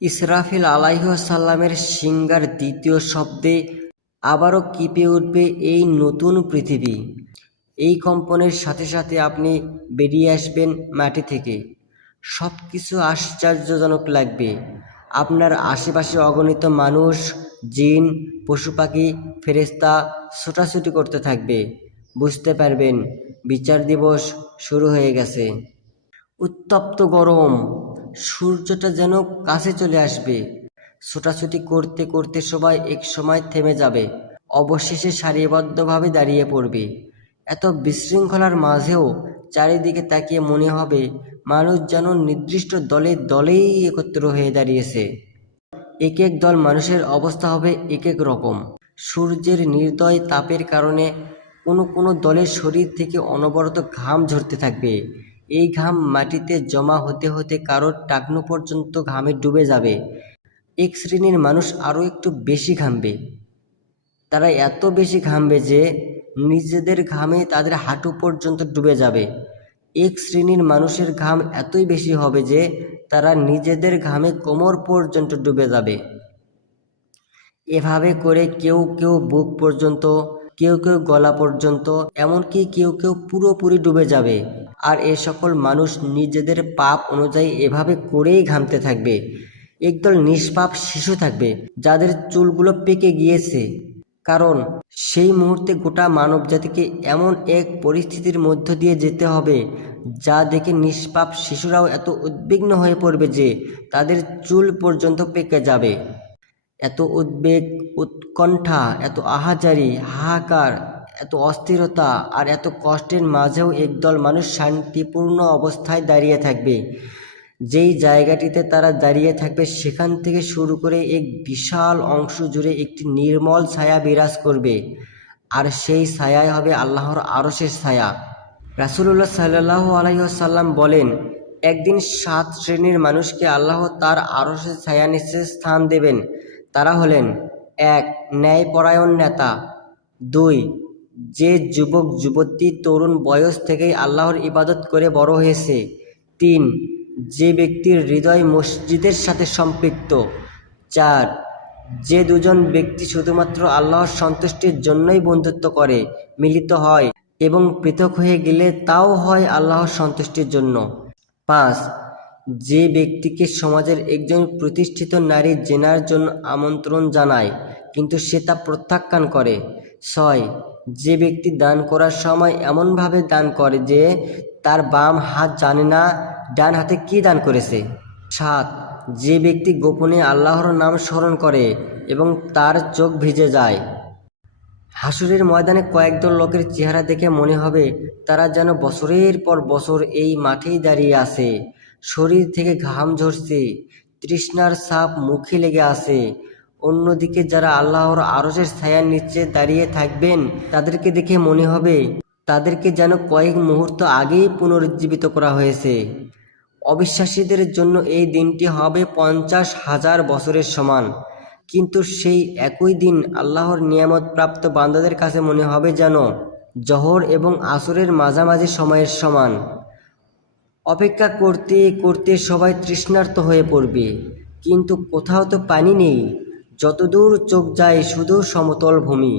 ইসরাফিল আলাইহিসসালামের সিংহার দ্বিতীয় শব্দে আবারও কেঁপে উঠবে এই নতুন পৃথিবী। এই কম্পনের সাথে সাথে আপনি বেরিয়ে আসবেন মাটি থেকে। সব কিছু আশ্চর্যজনক লাগবে। আপনার আশেপাশে অগণিত মানুষ, জিন, পশু পাখি, ফেরেশতা ছোটাছুটি করতে থাকবে। বুঝতে পারবেন বিচার দিবস শুরু হয়ে গেছে। উত্তপ্ত গরম, সূর্যটা যেন কাছে চলে আসবে। ছোটাছুটি করতে করতে সবাই একসময় থেমে যাবে, অবশেষে সারিবদ্ধভাবে দাঁড়িয়ে পড়বে। এত বিশৃঙ্খলার মাঝেও চারিদিকে তাকিয়ে মনে হবে মানুষ যেন নির্দিষ্ট দলে দলেই একত্র হয়ে দাঁড়িয়েছে। এক এক দল মানুষের অবস্থা হবে এক এক রকম। সূর্যের নির্দয় তাপের কারণে কোনো কোনো দলের শরীর থেকে অনবরত ঘাম ঝরতে থাকবে। এই ঘাম মাটিতে জমা হতে হতে কারোর টাকনু পর্যন্ত ঘামে ডুবে যাবে। এক শ্রেণীর মানুষ আরও একটু বেশি ঘামবে। তারা এত বেশি ঘামবে যে নিজেদের ঘামে তাদের হাঁটু পর্যন্ত ডুবে যাবে। এক শ্রেণীর মানুষের ঘাম এতই বেশি হবে যে তারা নিজেদের ঘামে কোমর পর্যন্ত ডুবে যাবে। এভাবে করে কেউ কেউ বুক পর্যন্ত, কেউ কেউ গলা পর্যন্ত, এমনকি কেউ কেউ পুরোপুরি ডুবে যাবে। আর এ সকল মানুষ নিজেদের পাপ অনুযায়ী এভাবে করেই ঘামতে থাকবে। একদল নিষ্পাপ শিশু থাকবে যাদের চুলগুলো পেকে গিয়েছে, কারণ সেই মুহূর্তে গোটা মানবজাতিকে এমন এক পরিস্থিতির মধ্য দিয়ে যেতে হবে যা দেখে নিষ্পাপ শিশুরাও এত উদ্বিগ্ন হয়ে পড়বে যে তাদের চুল পর্যন্ত পেকে যাবে। এত উদ্বেগ, উৎকণ্ঠা, এত আহাজারি, হাহাকার, এত অস্থিরতা আর এত কষ্টের মাঝেও একদল মানুষ শান্তিপূর্ণ অবস্থায় দাঁড়িয়ে থাকবে। যেই জায়গাটিতে তারা দাঁড়িয়ে থাকবে সেখান থেকে শুরু করে এক বিশাল অংশ জুড়ে একটি নির্মল ছায়া বিরাজ করবে, আর সেই ছায়াই হবে আল্লাহর আরশের ছায়া। রাসূলুল্লাহ সাল্লাল্লাহু আলাইহি ওয়াসাল্লাম বলেন, একদিন 7 শ্রেণীর মানুষকে আল্লাহ তার আরশের ছায়া নিচে স্থান দেবেন। তারা হলেন: 1. ন্যায়পরায়ণ নেতা। 2. যে যুবক যুবতী তরুণ বয়স থেকেই আল্লাহর ইবাদত করে বড় হয়েছে। 3. যে ব্যক্তির হৃদয় মসজিদের সাথে সম্পৃক্ত। 4. যে দুজন ব্যক্তি শুধুমাত্র আল্লাহর সন্তুষ্টির জন্যই বন্ধুত্ব করে, মিলিত হয় এবং পৃথক হয়ে গেলে তাও হয় আল্লাহর সন্তুষ্টির জন্য। 5. যে ব্যক্তিকে সমাজের একজন প্রতিষ্ঠিত নারী জেনার জন্য আমন্ত্রণ জানায় কিন্তু সে তা প্রত্যাখ্যান করে। 6. যে ব্যক্তি দান করার সময় এমনভাবে দান করে যে তার বাম হাত জানে না ডান হাতে কি দান করেছে। 7. যে ব্যক্তি গোপনে আল্লাহর নাম স্মরণ করে এবং তার চোখ ভিজে যায়। হাসরের ময়দানে কয়েকদল লোকের চেহারা দেখে মনে হবে তারা যেন বছরের পর বছর এই মাঠেই দাঁড়িয়ে আছে। শরীর থেকে ঘাম ঝরছে, তৃষ্ণার ছাপ মুখে লেগে আছে। অন্যদিকে যারা আল্লাহর আরশের ছায়ার নিচে দাঁড়িয়ে থাকবেন তাদেরকে দেখে মনে হবে তাদেরকে যেন কয়েক মুহূর্ত আগেই পুনরুজ্জীবিত করা হয়েছে। অবিশ্বাসীদের জন্য এই দিনটি হবে 50,000 বছরের সমান, কিন্তু সেই একই দিন আল্লাহর নিয়ামত প্রাপ্ত বান্দাদের কাছে মনে হবে যেন জহর এবং আসরের মাঝামাঝি সময়ের সমান। অপেক্ষা করতে করতে সবাই তৃষ্ণার্ত হয়ে পড়বে, কিন্তু কোথাও তো পানি নেই। যতদূর চোখ যায় শুধু সমতল ভূমি।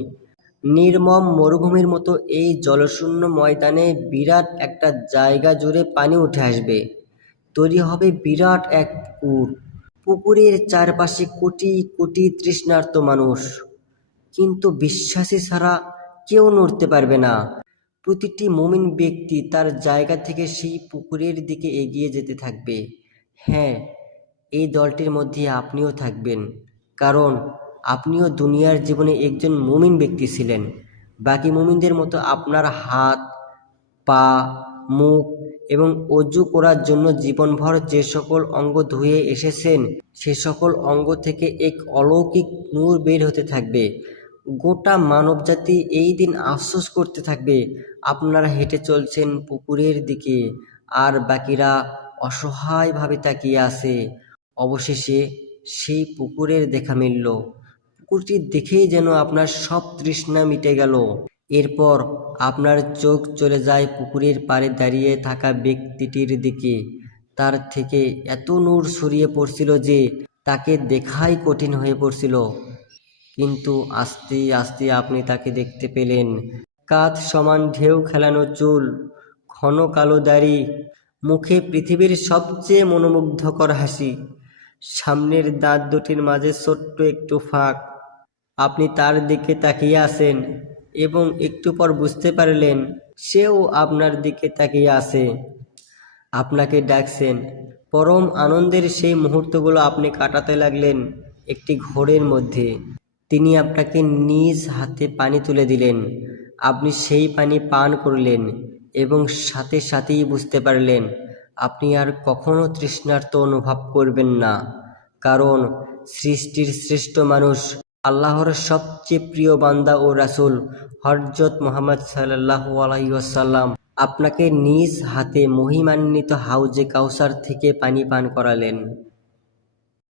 নির্মম মরুভূমির মতো এই জলশূন্য ময়দানে বিরাট একটা জায়গা জুড়ে পানি উঠে আসবে। তৈরি হবে বিরাট এক পুকুর। পুকুরের চারপাশে কোটি কোটি তৃষ্ণার্ত মানুষ, কিন্তু বিশ্বাসী ছাড়া কেউ নড়তে পারবে না। প্রতিটি মুমিন ব্যক্তি তার জায়গা থেকে সেই পুকুরের দিকে এগিয়ে যেতে থাকবে। হ্যাঁ, এই দলটির মধ্যে আপনিও থাকবেন, কারণ আপনিও দুনিয়ার জীবনে একজন মুমিন ব্যক্তি ছিলেন। বাকি মুমিনদের মতো আপনার হাত, পা, মুখ এবং অজু করার জন্য জীবনভর যে সকল অঙ্গ ধুয়ে এসেছেন সে সকল অঙ্গ থেকে এক অলৌকিক নূর বের হতে থাকবে। গোটা মানবজাতি এই দিন আফসোস করতে থাকবে আপনারা হেঁটে চলছেন পুকুরের দিকে, আর বাকিরা অসহায়ভাবে তাকিয়ে আছে। অবশেষে সেই পুকুরের দেখা মিলল। পুকুরটি দেখেই যেন আপনার সব তৃষ্ণা মিটে গেল। এরপর আপনার চোখ চলে যায় পুকুরের পাড়ে দাঁড়িয়ে থাকা ব্যক্তিটির দিকে। তার থেকে এত নূর ছড়িয়ে পড়ছিল যে তাকে দেখাই কঠিন হয়ে পড়ছিল। কিন্তু আস্তে আস্তে আপনি তাকে দেখতে পেলেন। কাঁধ সমান ঢেউ খেলানো চুল, ঘন কালো দাড়ি, মুখে পৃথিবীর সবচেয়ে মনোমুগ্ধকর হাসি, সামনের দাঁত দুটির মাঝে ছোট্ট একটু ফাঁক। আপনি তার দিকে তাকিয়ে আছেন এবং একটু পর বুঝতে পারলেন সেও আপনার দিকে তাকিয়ে আছে, আপনাকে ডাকছেন। পরম আনন্দের সেই মুহূর্তগুলো আপনি কাটাতে লাগলেন একটি ঘোরের মধ্যে। তিনি আপনাকে নিজ হাতে পানি তুলে দিলেন। আপনি সেই পানি পান করলেন এবং সাথে সাথেই বুঝতে পারলেন আপনি আর কখনো তৃষ্ণার্ত অনুভব করবেন না। কারণ সৃষ্টির শ্রেষ্ঠ মানুষ, আল্লাহর সবচেয়ে প্রিয় বান্দা ও রাসূল হযরত মুহাম্মদ সাল্লাল্লাহু আলাইহি ওয়াসাল্লাম আপনাকে নিজ হাতে মহিমান্বিত হাউজে কাউসার থেকে পানি পান করালেন।